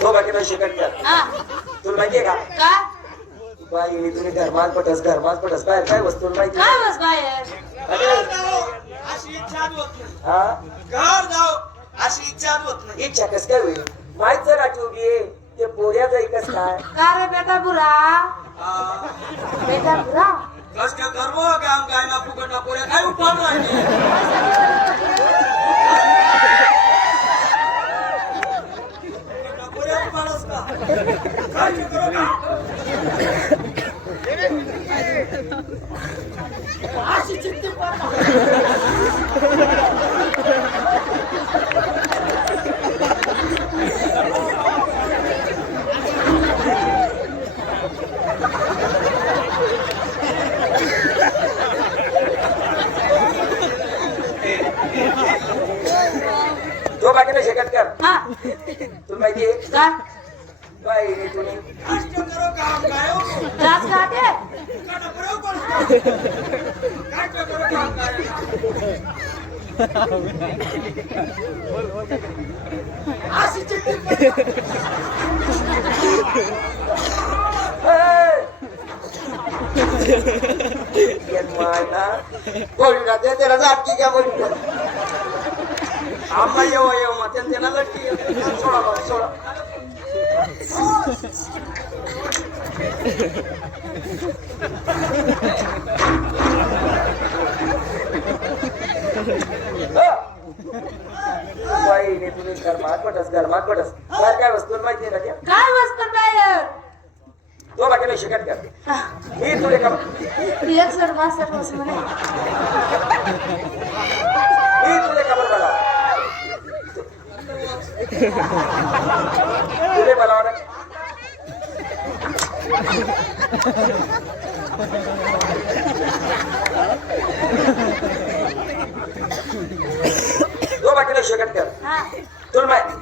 तो बाकी नाही शिकत का? तुला माहितीये का? बाई तुम्ही घरमात पटस बाहेर काय वस्तू माहिती? काय बस बाहेर अशी इच्छा होत नाही. हा घर जाऊ अशी इच्छा होत नाही. इच्छा कस काय होईल? माहित जर आठवली ते पोऱ्या जाई कस काय? का रे बेटा बुरा बेटा बुरा कस काय करबो काम काय ना फुकट ना पोऱ्या काय उठाव नाही. पोऱ्या उठावस का? काय करू का? अशी चित्ती पडा. तो बाकी नाही शिकत कर. तुला माहितीये काय बाई तुम्ही कष्ट करू काम काय हो? त्रास काटे फुकट करू पण. कष्ट करू काम काय? अशी चित्ती पडा. बोलूया त्याला जाटकी घ्या बोलूया. आम्हा येऊ मग त्यांना लटकी सोडा बाबा, सोडा. बाई तुम्ही घरमात पटस बाहेर काय वस्तू माहिती आहे का? काय वस्तू बाहेर तो बाकी नाही शिकत का? मी तुले का एक सर बस म्हणे मी तुले खबर बघा तुले बोलावं ना. तो बाकी नाही शिकत का? तुला माहिती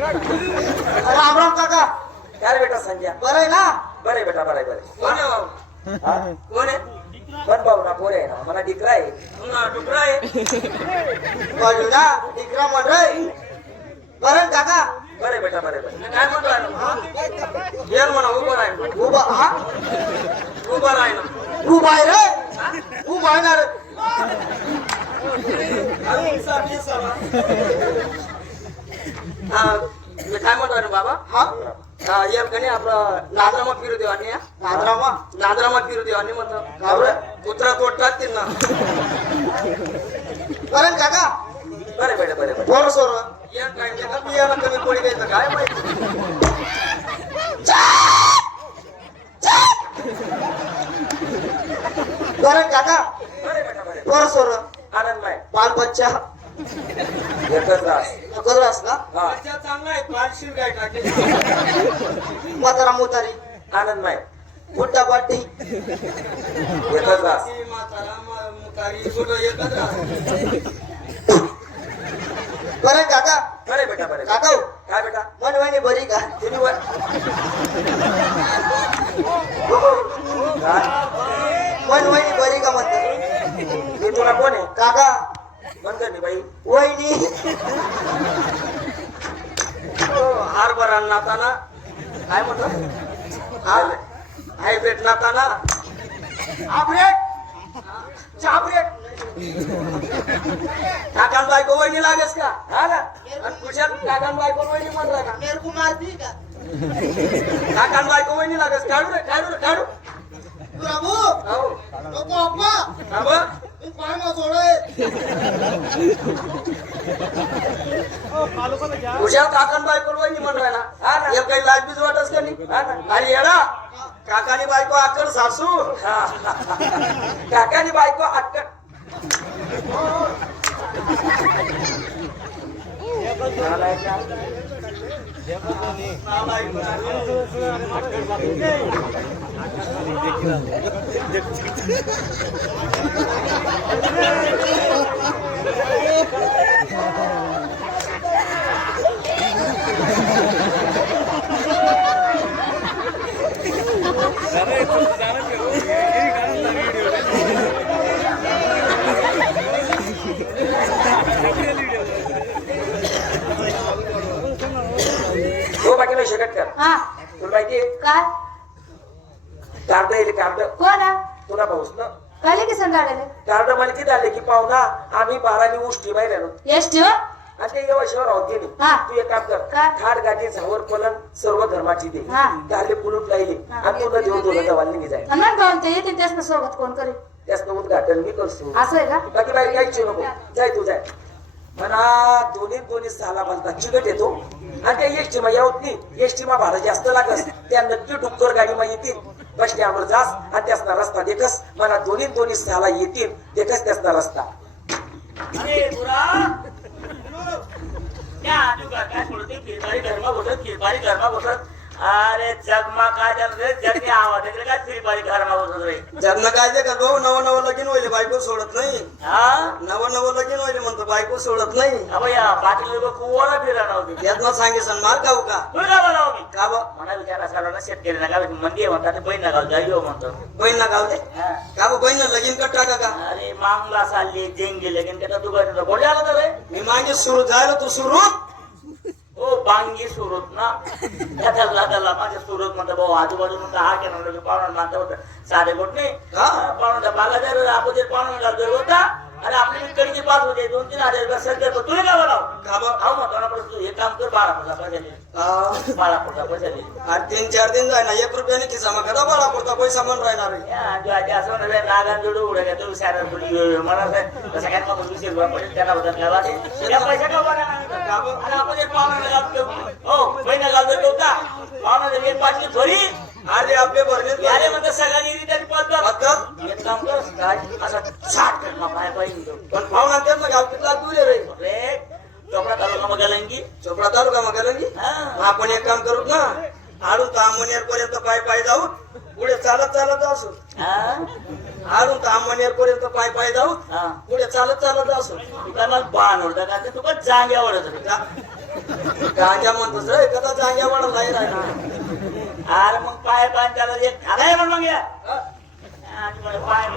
राम राम काका. काय रे बेटा संजय? बरं आहे ना? बरे बेटा बरे बरे. कोण आहे बाबू? हा? कोण आहे? पण भाऊ ना पोरे आहे ना मला डिकरा आहे. पुन्हा डुकरा आहे. बाजूला डिकरा म्हण रे. बरं आहे काका. बरे बेटा बरे बरे. काय म्हणतो आहे ना? ये म्हणा उभं राहील. उभा हा? उभा राहील. उभा आहे रे. उभा आहे ना रे. मी काय म्हणतो आहे ना बाबा? हा ये कणी आपलं नादरामा फिरू देऊ आणि नादरामा फिरू देऊ आणि म्हणतो कुत्रा तोडतात त्यांना. बरं काका. बरे बेटा बरे बरे. बरं सोर या काय बियाणं कमी पडी द्यायचं काय माहिती. बरं काका. बरे बेटा बरे. बरं सोर आनंद माय बाल बच्चा एकच रास. कदरास ना. हा. बच्चा चांगला आहे. पालशीर काय टाकले. म्हातारा मोतारी आनंद माय बुड्डा बाटी एकच रास. म्हातारा मोतारी बुड्डा एकच राहत. बरं काका. बरे बेटा बरे. काका काय बेटा? मनवानी बरी का? तुम्ही वर काय? मनवानी बरी का म्हणतात. मी तुला कोण आहे? काका मनगणी बाई वहिनी हरभरा नाताना काय म्हटलं हायब्रेड नाताना हायब्रेड चाबरेट काकान बायको वहिनी लागेस का हा ना आणि कुशाल काकान बायको वहिनी म्हणला ना मेरे को मारती का काकान बायको वहिनी लागेस काढू रे काढू रे काढू प्रभु हो नको अप्पा हा बघ मी पाय मा सोडे कुशाल काकान बायको वहिनी म्हणला ना हा ना. हे काही लाज बीज वाटस का नाही हा ना. आणि येडा काकानी बायको अक्कल सासू काकानी बायको अक्कल हो बाकी नाही शकत कर हा तुला माहितीये काय कार्ड येईल कार्ड कोण हा तुला पाऊस ना कळले की संध्याकाळी कार्ड मला किती आले की पाहुणा आम्ही 12 उष्टी बाहेर आलो एस टी हो आणि ते येवाशिवर राहत गेली हा. तू एक काम कर काय? खाट गाठी झावर पलंग सर्व धर्माची दे हा. त्याले कुलूप लाईले हा. आणि तुला देऊन तुला दवाला निघी जाय आणि भाऊ ते येते त्याच सोबत कोण करेल त्याचं उद्घाटन मी करतो असं आहे का बाकी बाहेर काहीच नको जाय तू जाय म्हणा दोन्ही साला बनता चिकट येतो आणि त्या एसटी मा येत नाही एसटी मा भाडं जास्त लागस त्या नक्की डुक्कर गाडी मा येतील बस स्टँडवर जास आणि त्यासना रस्ता देखस मला दोन्ही साला येतील देखस त्यासना रस्ता अरे बुरा क्या तुका काय बोलते फिरबारी घरमा बसत अरे जगमा काय चालू रे जगने आवाज आहे काय फिरबारी घरमा बसत रे जगनं काय दे का भाऊ नवं लगीन होईल बायको सोडत नाही हा नवं लगीन होईल म्हणतो बायको सोडत नाही अबे या पाटील लोक कुवाला फिरणार होती यातनं सांगेसन मार खाऊ का तुला काय म्हणावं मी का बा म्हणा विचार असा ना शेतकरी ना गाव मंदी आहे म्हणतात बहीण ना गाव जाईयो म्हणतो बहीण ना गावले हा. का बा बहीण लगीन कर टाका का अरे मांगला चालली देंगे लेकिन त्याचा दुकान कोणी आलं तर रे मी मागे सुरू झालो तू सुरू ओ बांगी सुरत ना त्याला माझ्या सुरत म्हणतो भाऊ आजूबाजू म्हणतो हा केला म्हणजे पाहुणा मानता होतं साधे बोट नाही हा. पाहुणा बागा जर आपण जे पाहुणा घालतोय होता अरे आपली कडीची पाच होते 2-3 हजार सध्या तुला काय बोलाव का बा हा म्हणतो ना पण तू हे काम कर 12 पैसा दे हा. 12 पैसा दे आज 3-4 दिन जाय ना 1 रुपयाने खिसा मग कदा बळा पडता पैसा म्हणून राहणार आहे. या जो आधी असं म्हणलं नागान जोडू उड्या का तू सारा तुली मला कसं काय मग 20 रुपये पडेल त्याला होतात गावात त्या पैसा का बघा आणि आपण जे पाहुणा घालतो हो बहिणा घालतो होता पाहुणा जर पाचली थोडी अरे आपले भरले यारे म्हणतात सगळ्यांनी रिटर्न पद्धत पद्धत एक काम कर काय असं साठ कर मग पाय पाहिजे पण पाहुणा त्यांना गाव कितला तुले रे रे चोपडा तालुका मग गेलंगी चोपडा तालुका मग गेलो की हा आपण एक काम करू ना आडून तामनेर पर्यंत पाय जाऊ पुढे चालत असू हा आडून तामनेर पर्यंत पाय जाऊ हा पुढे चालत असू तुका मग बाण उडता का ते तुका जांग्या वडत रे गांजा म्हणतोस रे कदा जांग्या वाढ नाही राहिला अरे मग पाय त्याला एक आलाय मग या आणि मला पाय